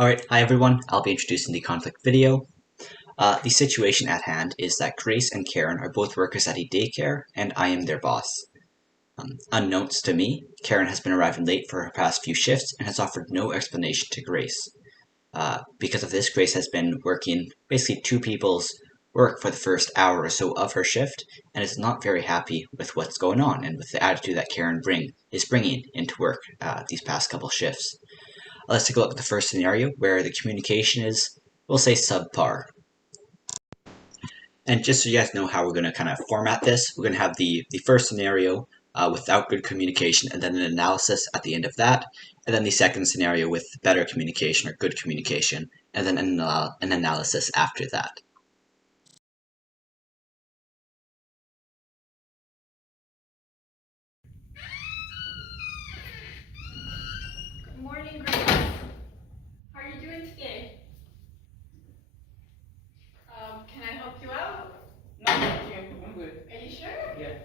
Alright, hi everyone. I'll be introducing the conflict video. The situation at hand is that Grace and Karen are both workers at a daycare, and I am their boss. Unbeknownst to me, Karen has been arriving late for her past few shifts and has offered no explanation to Grace. Because of this, Grace has been working basically two people's work for the first hour or so of her shift, and is not very happy with what's going on and with the attitude that Karen is bringing into work these past couple shifts. Let's take a look at the first scenario where the communication is, we'll say, subpar. And just so you guys know how we're going to kind of format this, we're going to have the first scenario without good communication, and then an analysis at the end of that, and then the second scenario with better communication or good communication, and then an analysis after that. Good morning, Grace. How are you doing today? Can I help you out? No, thank you. I'm good. Are you sure? Yeah.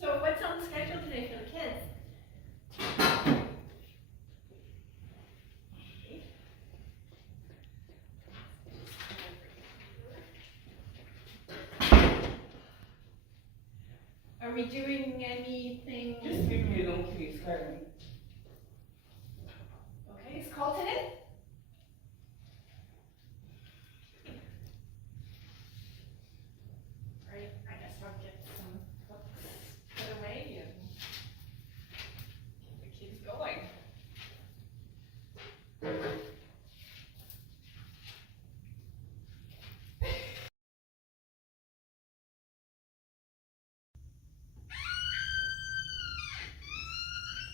So what's on the schedule today for the kids? Are we doing anything? Just leave me alone, please, Karen. Okay, is Colton in? Right, I guess I'll get some books put away and get the kids going.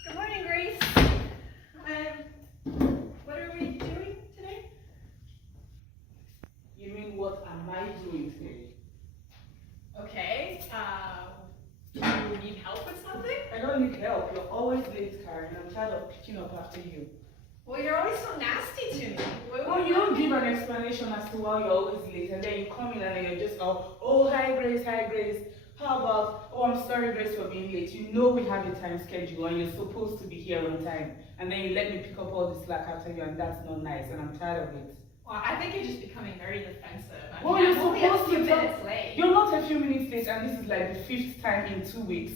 Good morning, Grace. What are we doing today? You mean what am I doing today? Okay, do you need help with something? I don't need help. You're always late, Karen. I'm tired of picking up after you. Well, you're always so nasty to me. Well, you don't give an explanation as to why you're always late, and then you come in and then you're just oh, hi, Grace, hi, Grace. How about, oh, I'm sorry, Grace, for being late. You know we have a time schedule, and you're supposed to be here on time. And then you let me pick up all the slack after you, and that's not nice, and I'm tired of it. Well, I think you're just becoming very defensive. Well, I'm you're only a supposed few to minutes late. You're not a few minutes late, and this is like the 5th time in 2 weeks.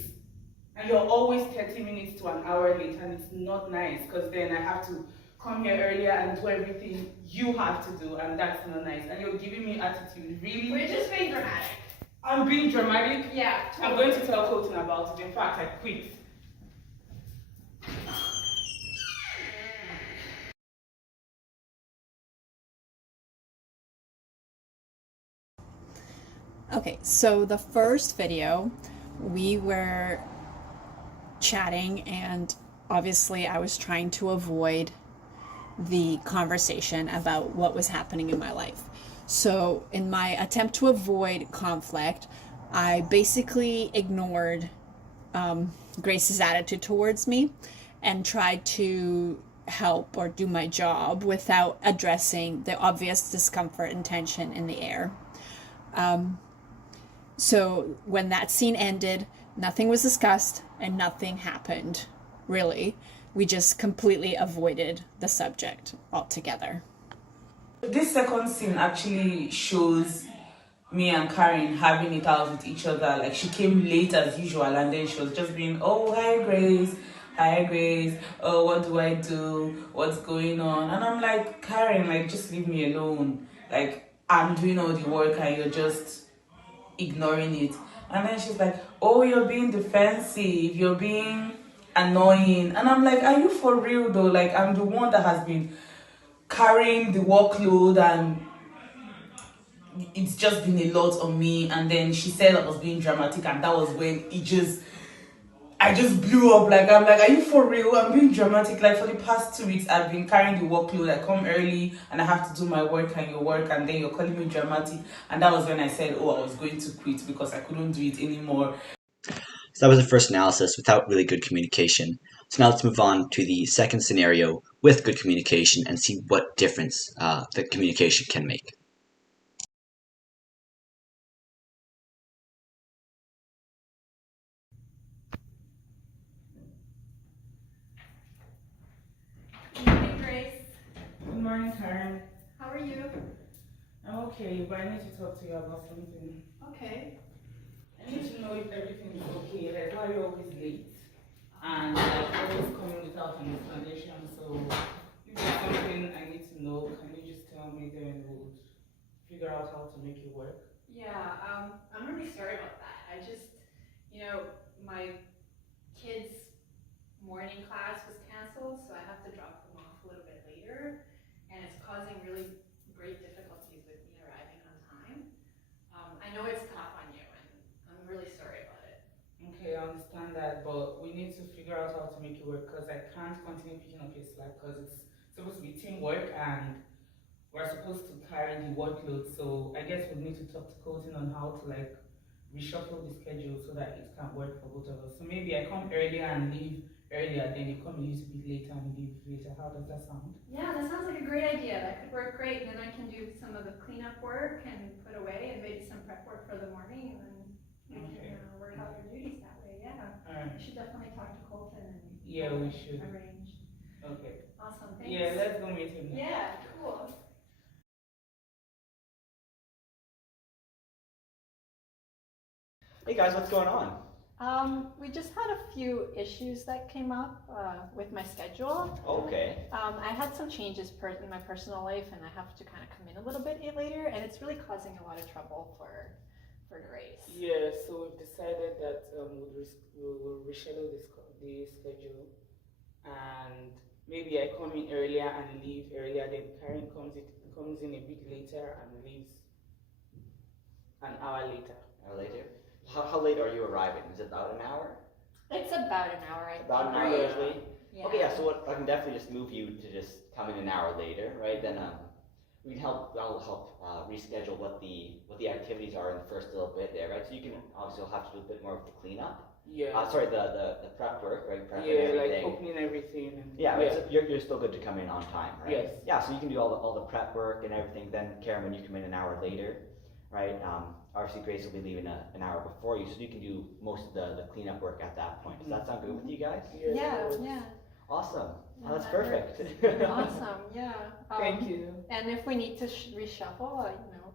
And you're always 30 minutes to an hour late, and it's not nice, because then I have to come here earlier and do everything you have to do, and that's not nice. And you're giving me attitude, really? We're just being dramatic. I'm being dramatic? Yeah, totally. I'm going to tell Colton about it. In fact, I quit. Okay, so the first video, we were chatting, and obviously I was trying to avoid the conversation about what was happening in my life. So in my attempt to avoid conflict, I basically ignored Grace's attitude towards me and tried to help or do my job without addressing the obvious discomfort and tension in the air. So when that scene ended, nothing was discussed and nothing happened, really. We just completely avoided the subject altogether. This second scene actually shows me and Karen having it out with each other. Like, she came late as usual, and then she was just being, oh, hi, Grace. Hi, Grace. Oh, what do I do? What's going on? And I'm like, Karen, like, just leave me alone. Like, I'm doing all the work and you're just ignoring it. And then she's like, oh, you're being defensive, you're being annoying. And I'm like, are you for real though? Like, I'm the one that has been carrying the workload, and it's just been a lot on me. And then she said I was being dramatic, and that was when I just blew up. Like, I'm like, are you for real? I'm being dramatic. Like, for the past 2 weeks, I've been carrying the workload. I come early and I have to do my work and your work, and then you're calling me dramatic. And that was when I said, oh, I was going to quit because I couldn't do it anymore. So that was the first analysis without really good communication. So now let's move on to the second scenario with good communication and see what difference the communication can make. Good morning, Grace. Good morning, Karen. How are you? I'm okay, but I need to talk to you about something. Okay. I need to know if everything is okay. Like, why are you always late? And like always coming without an explanation. So if there's something I need to know, can you just tell me, then we'll figure out how to make it work? Yeah, I'm really sorry about that. I just, my kids' morning class was canceled, so I have to drop them off a little bit later, and it's causing really great difficulties with me arriving on time. I know it's tough on you, and I'm really sorry about it. Okay, I understand that, but we need to figure out how to make it work because I can't continue picking up your slack because it's supposed to be teamwork and we're supposed to carry the workload. So I guess we need to talk to Colton on how to like reshuffle the schedule so that it can work for both of us. So maybe I come earlier and leave earlier, then you come a little bit later and leave later. How does that sound? Yeah, that sounds like a great idea. That could work great, and then I can do some of the cleanup work and put away, and maybe some prep work for the morning, and then we can work out your duties that way. Yeah. Alright. We should definitely talk to Colton and Yeah, we should. arrange. Okay. Awesome. Thanks. Yeah, let's go meet him now. Yeah, cool. Hey guys, what's going on? We just had a few issues that came up with my schedule. Okay. I had some changes in my personal life, and I have to kind of come in a little bit later, and it's really causing a lot of trouble for Grace. Yeah, so we've decided that we'll reschedule the schedule, and maybe I come in earlier and leave earlier. Then Karen comes in a bit later and leaves an hour later. Later? How late are you arriving? Is it about an hour? It's about an hour, I think. About an hour Yeah. usually? Yeah. Okay, yeah, so I can definitely just move you to just come in an hour later, right? Then we can I'll help reschedule what the activities are in the first little bit there, right? So you can obviously you'll have to do a bit more of the cleanup. Yeah. Sorry, the prep work, right? Prep and Yeah, like everything. opening everything. And Yeah, right, so you're still good to come in on time, right? Yes. Yeah, so you can do all the prep work and everything. Then Karen, when you come in an hour later, right? Obviously Grace will be leaving an hour before you, so you can do most of the cleanup work at that point. Does that sound good with you guys? Yeah. Awesome. Yeah, Oh, that's that perfect. Awesome, yeah. Thank you. And if we need to reshuffle,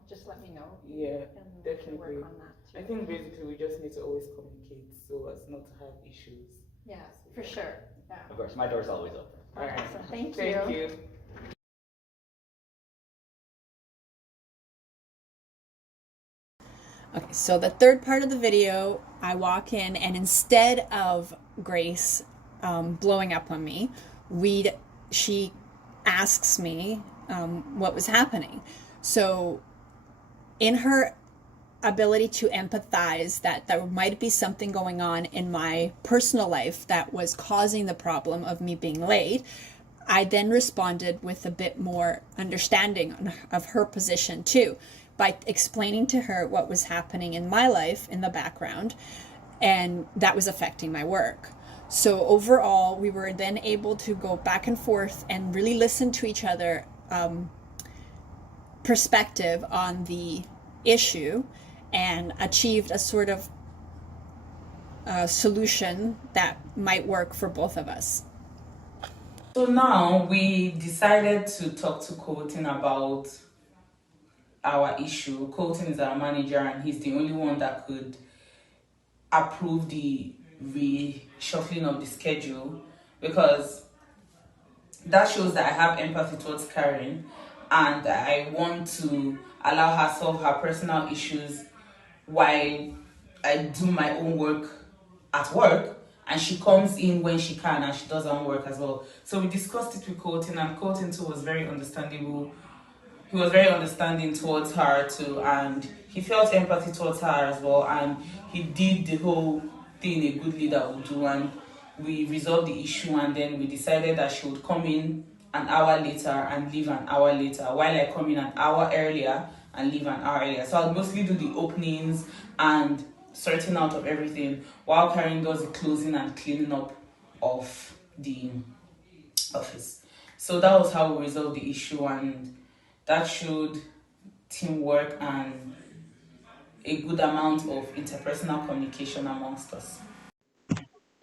just let me know. Yeah, And we can definitely. work on that too. I think basically we just need to always communicate so as not to have issues. Yeah, for sure. Yeah. Of course, my door's always open. All right. Awesome. Thank Thank you. you. Okay, so the third part of the video, I walk in, and instead of Grace blowing up on me, she asks me what was happening. So in her ability to empathize that there might be something going on in my personal life that was causing the problem of me being late, I then responded with a bit more understanding of her position too, by explaining to her what was happening in my life in the background, and that was affecting my work. So overall, we were then able to go back and forth and really listen to each other perspective on the issue, and achieved a sort of solution that might work for both of us. So now we decided to talk to Colton about our issue. Colton is our manager and he's the only one that could approve the reshuffling of the schedule, because that shows that I have empathy towards Karen and I want to allow her solve her personal issues while I do my own work at work, and she comes in when she can and she does her own work as well. So we discussed it with Colton, and Colton too was very understandable. He was very understanding towards her too, and he felt empathy towards her as well, and he did the whole thing a good leader would do, and we resolved the issue, and then we decided that she would come in an hour later and leave an hour later, while I come in an hour earlier and leave an hour earlier. So I'll mostly do the openings and sorting out of everything, while Karen does the closing and cleaning up of the office. So that was how we resolved the issue, and that showed teamwork and a good amount of interpersonal communication amongst us.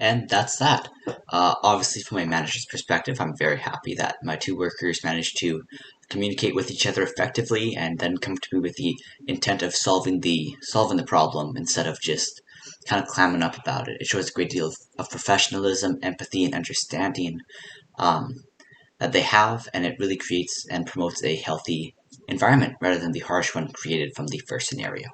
And that's that. Obviously, from my manager's perspective, I'm very happy that my two workers managed to communicate with each other effectively and then come to me with the intent of solving the problem instead of just kind of clamming up about it. It shows a great deal of professionalism, empathy, and understanding um, that they have, and it really creates and promotes a healthy environment rather than the harsh one created from the first scenario.